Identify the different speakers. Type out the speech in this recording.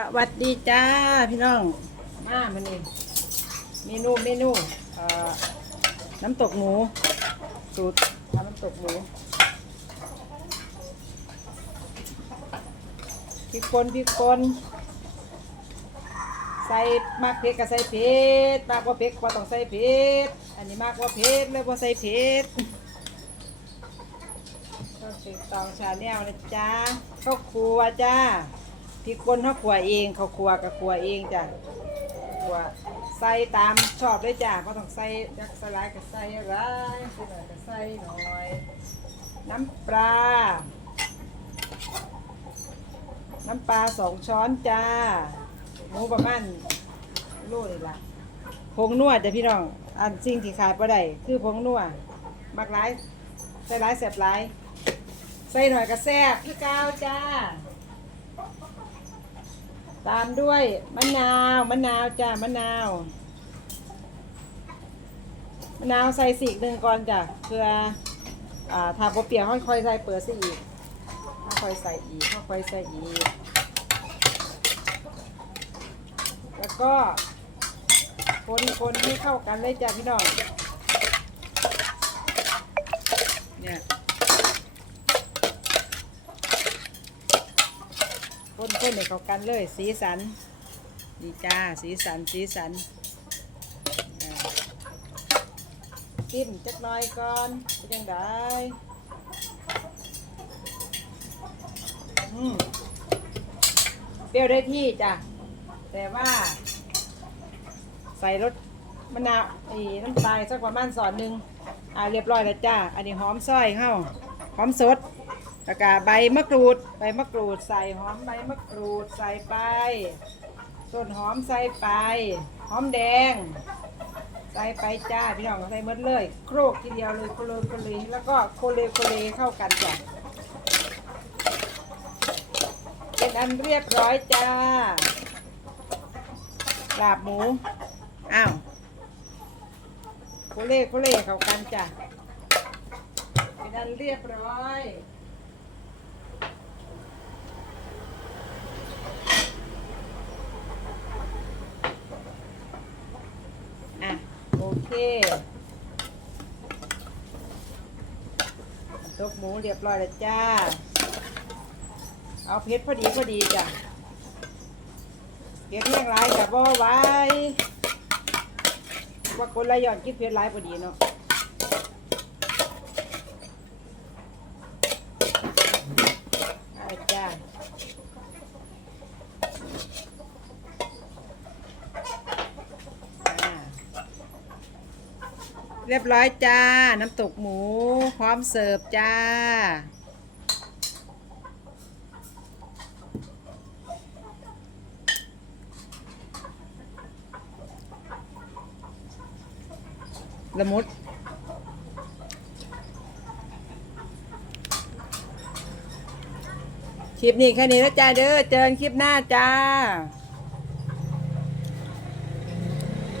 Speaker 1: สวัสดีจ้าพี่น้อง มามันนี่เมนูเมนูเอ่อน้ำตกหมู สูตรทำน้ำตกหมูพริกป่นพริกป่นใส่มากเผ็ดก็ใส่เผ็ดมากกว่าเผ็ดก็ต้องใส่เผ็ดอันนี้มากกว่าเผ็ดเลยพอใส่เผ็ดต้องติดตองชาแนลนะจ้าข้าวครัวจ้า พริกป่นเขาขัวเองเขาขัวกับขัวเองจ้ะขัวใส่ตามชอบเลยจ้ะก็ต้องใส่ยักษ์สลายกับใส่ร้ายใส่หน่อยกับใส่หน่อย น้ำปลา น้ำปลาสองช้อนจ้าหมูประมาณโลนี่ละผงนวดจ้ะพี่น้อง อันสิ่งที่ขาดไ่ได้คือผงนวดมักร้ายใส่ร้ายแสบร้าย ใส่หน่อยกับแซ่บพี่กาวจ้า ตามด้วยมะนาวมะนาวจ้ามะนาวมะนาวใส่สีกหนึ่งก่อนจ้ะเพื่ออ่าถ้าบ่เปรี้ยค่อยๆใส่เปิดซะอีกค่อยใส่อีกค่อยใส่อีก แล้วก็คนคนให้เข้ากันเลยจ้ะพี่น้องเนี่ย คนคนให้เขากันเลย สีสันดีจ้าสีสันสีสันจิ้มจักหน่อยก่อนเป็นยังไงเปรี้ยวได้ที่จ้ะแต่ว่าใส่รสมะนาวไอ้น้ำตาลสักประมาณสอนหนึ่งอ่าเรียบร้อยแล้วจ้า อันนี้หอมซอยเข้าหอมสด แล้วก็ใบมะกรูด ใบมะกรูดใส่หอมใบมะกรูดใส่ไป ต้นหอมใส่ไปหอมแดง ใส่ไปจ้าพี่น้องใส่หมดเลย โครกทีเดียวเลยโคเลยโคเลยแล้วก็โคเลโคเลเข้ากันจ้ะเป็นอันเรียบร้อยจ้าลาบหมูอ้าวโคเลโคเล่เข้ากันจ้ะเป็นอันเรียบร้อย อะ โอเคตกหมูเรียบร้อยแล้วจ้า เอาเพชรพอดีพอดีจ้ะเก็บเลี้ยงหลายกับบ่ไว้ว่าคนละหย่อนกินเพชรหลายพอดีเนาะเอาจ้าอ่า เรียบร้อยจ้า น้ำตกหมู พร้อมเสิร์ฟจ้า ละมุดคลิปนี้แค่นี้แล้วจ้าเด้อ เจอกันคลิปหน้าจ้า